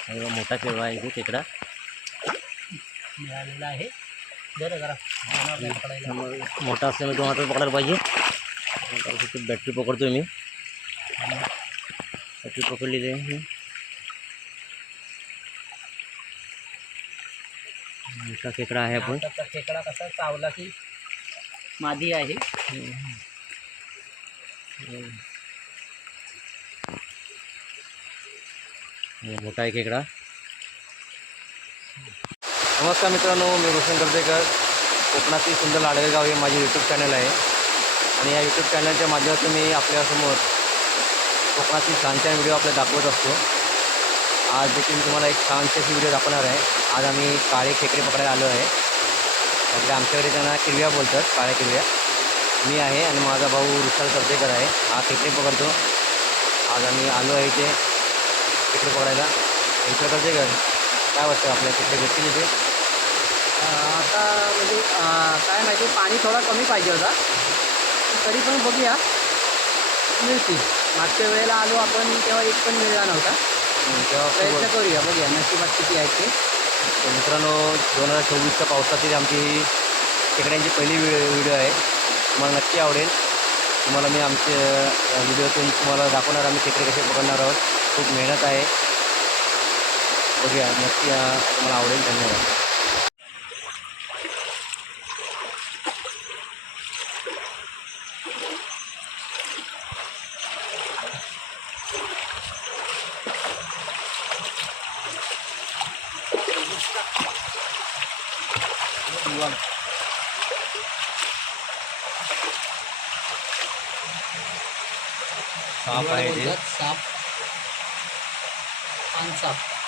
हा बघा, मोठा केवळा आहे खेकडा मिळालेला आहे. मोठा असल्यामुळे दोन हातात पकडायला पाहिजे. बॅटरी पकडतोय मी. बॅटरी पकडलेली आहे मोठा खेकडा आहे आपण. खेकडा कसा चावला की मादी आहे. मोठा आहे खेकडा नमस्कार मित्रांनो मी रोशन कर्जेकर कोकणातील सुंदर लाडवेगाव हे माझे यूट्यूब चॅनल आहे. आणि या यूट्यूब चॅनलच्या माध्यमातून मी आपल्यासमोर कोकणातील छान छान व्हिडिओ आपल्या दाखवत असतो. आज देखील मी तुम्हाला एक छानशी व्हिडिओ दाखवणार आहे. आज आम्ही काळे खेकडे पकडायला आलो आहे. आपल्या आमच्याकडे त्यांना किरव्या बोलतात काळ्या किरव्या. मी आहे आणि माझा भाऊ रुशाल कर्जेकर आहे. हा खेकडे पकडतो. आज आम्ही आलो आहे इथे खेकडे पकडायला रुशाल कर्जेकर काय वाटतं आपल्या खेकडे भेटतील इथे आता म्हणजे काय माहिती पाणी थोडा कमी पाहिजे होता. तरी पण बघूया. मिळतील. मागच्या वेळेला आलो आपण तेव्हा एक पण मिळाला नव्हता. तेव्हा प्रयत्न करूया बघूया नशिबात किती आहेत ते. तर मित्रांनो दोन हजार चोवीसच्या पावसातील आमची ही खेकड्यांची पहिली व्हि व्हिडिओ आहे तुम्हाला नक्की आवडेल. तुम्हाला मी आमचे व्हिडिओतून तुम्हाला दाखवणार आम्ही खेकडे कसे पकडणार आहोत. खूप मेहनत आहे बघूया नक्की अं, तुम्हाला आवडेल धन्यवाद साप आहे ते बोलतात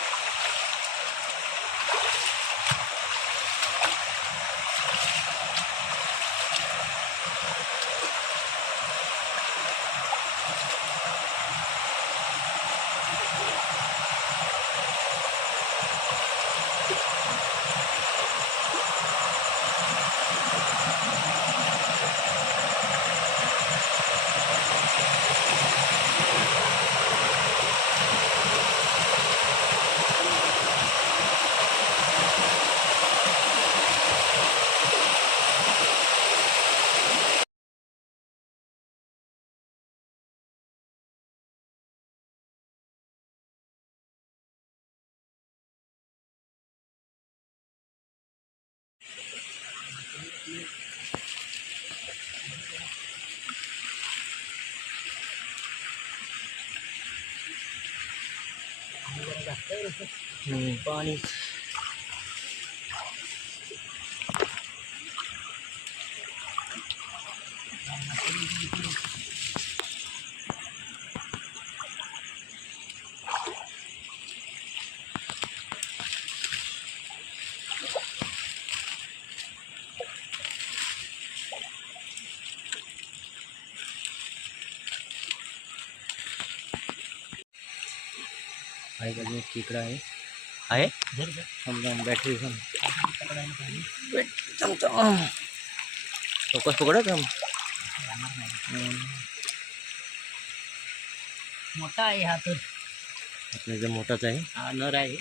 साप पानसाप हम्म, पाणी आहे. का? खेकडा आहे आहे समजा बॅटरी फोकस पकडा का मोठा आहे हा तर. आपल्या इथे मोठाच आहे. हा नर आहे.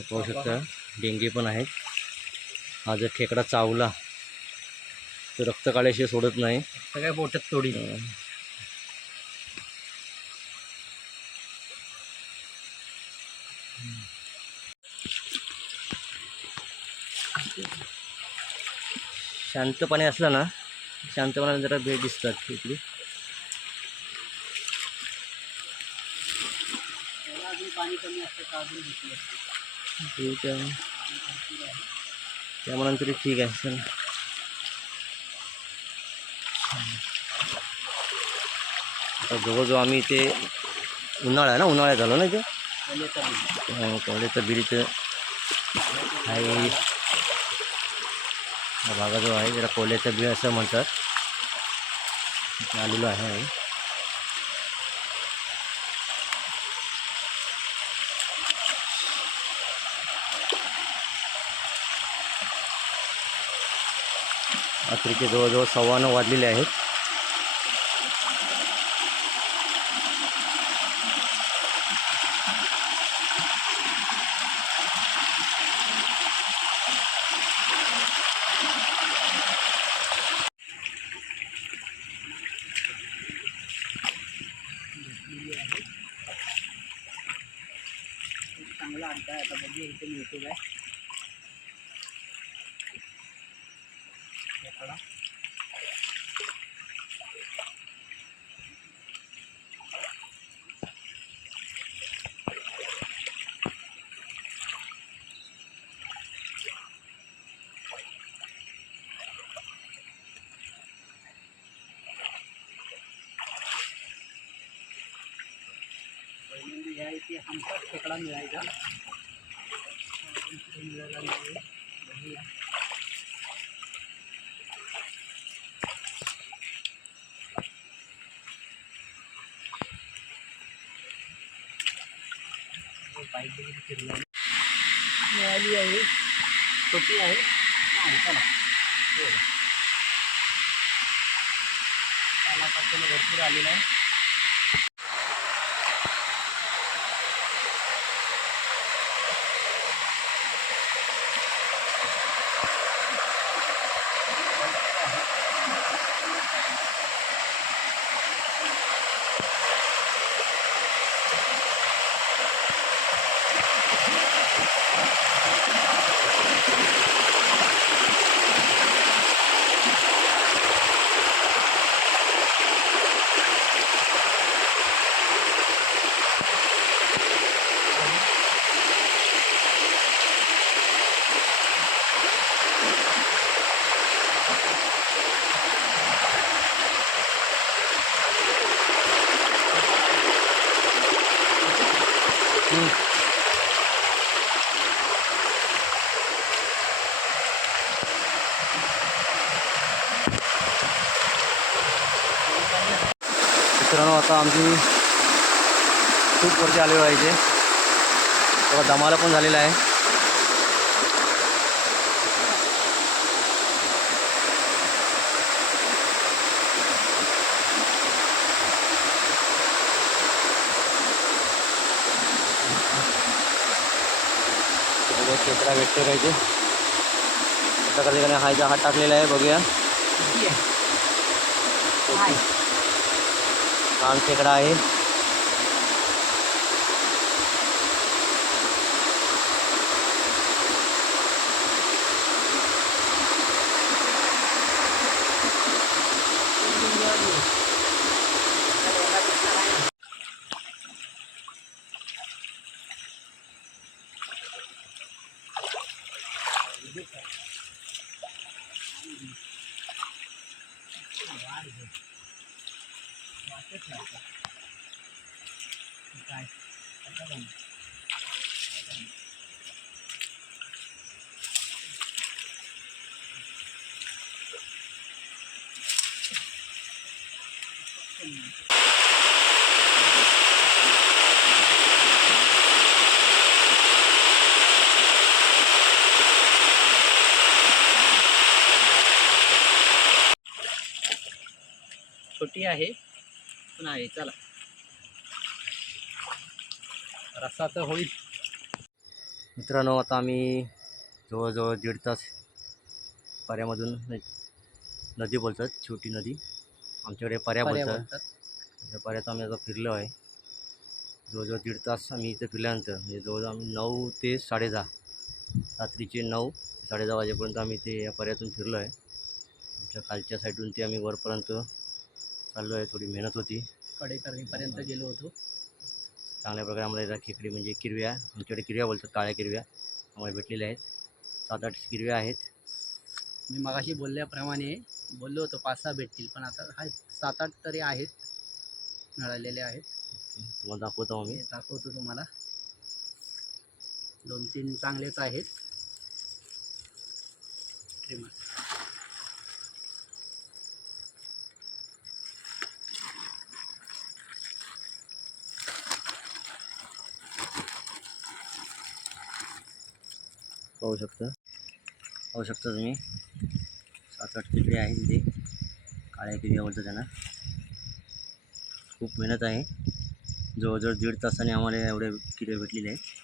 पाहू शकता डेंगे पण आहेत. हा जर खेकडा चावला तर रक्त काढल्याशिवाय सोडत नाही. सगळ्या बोटात तोडी शांत पाणी असलं ना शांत पाण्याला जरा भेट दिसतात इकडे ठीक आहे. त्यामुळे तरी ठीक आहे चल. आता जवळजवळ आम्ही इथे उन्हाळा आहे ना उन्हाळ्यात झालो ना इथे? कवड्याचं बिरीचं आहे. हा भागा जो आहे जरा कोल्याचं बीळ असं म्हणतात आलेलो आहे आम्ही. रात्रीचे जवळजवळ सव्वा नऊ वाजलेले आहेत आता बघूया इथे मिळतो काय खेकडा. पहिल्यांदा या इथे हमखास खेकडा मिळायचा इथे मिळायला नाही. बघूया. हो, पाईप वगैरे फिरला मिळाली आहे छोटी आहे चला भरपूर आलेला आहे मित्रांनो आता आमची खूप वरती आलेलो आहे इथे तेव्हा दमाला पण झालेला आहे. बघूया खेकडा भेटते पाहिजे आता ठिकाणी हायचा हात टाकलेला आहे बघूया. किती आहे हाय. छान खेकडा आहे. छोटी आहे. पण आहे चला. रस्सा तर होईल. मित्रांनो आता आम्ही जवळजवळ दीड तास पर्यामधून नदी बोलतात छोटी नदी. आमच्याकडे पर्या बोलतात. त्या पर्यात आम्ही आता फिरलो आहे. जवळजवळ दीड तास आम्ही इथे फिरल्यानंतर म्हणजे जवळजवळ आम्ही नऊ ते साडेदहा रात्रीचे नऊ साडेदहा वाजेपर्यंत आम्ही ते या पर्यातून फिरलो आहे. आमच्या खालच्या साईडून ते आम्ही वरपर्यंत चाललो आहे थोडी मेहनत होती. कडेकरणीपर्यंत गेलो होतो. चांगल्या प्रकारे आम्हाला खेकडी म्हणजे किरव्या आमच्याकडे किरव्या बोलतात काळ्या किरव्या. आम्हाला भेटलेल्या आहेत. सात आठ किरव्या आहेत. मी मगाशी बोलल्याप्रमाणे बोललो होतो पाच सहा भेटतील पण आता आहेत सात आठ तरी आहेत. मिळालेले आहेत. तुम्हाला दाखवतो आम्ही. मी दाखवतो तुम्हाला. दोन तीन चांगलेच आहेत. पाहू शकता. पाहू शकता तुम्ही. सात आठ किल्ले आहे तिथे काळ्या किल्ल्या बोलतात त्यांना. खूप मेहनत आहे. जवळजवळ दीड तासाने आम्हाला एवढे किल्ले भेटलेले आहेत.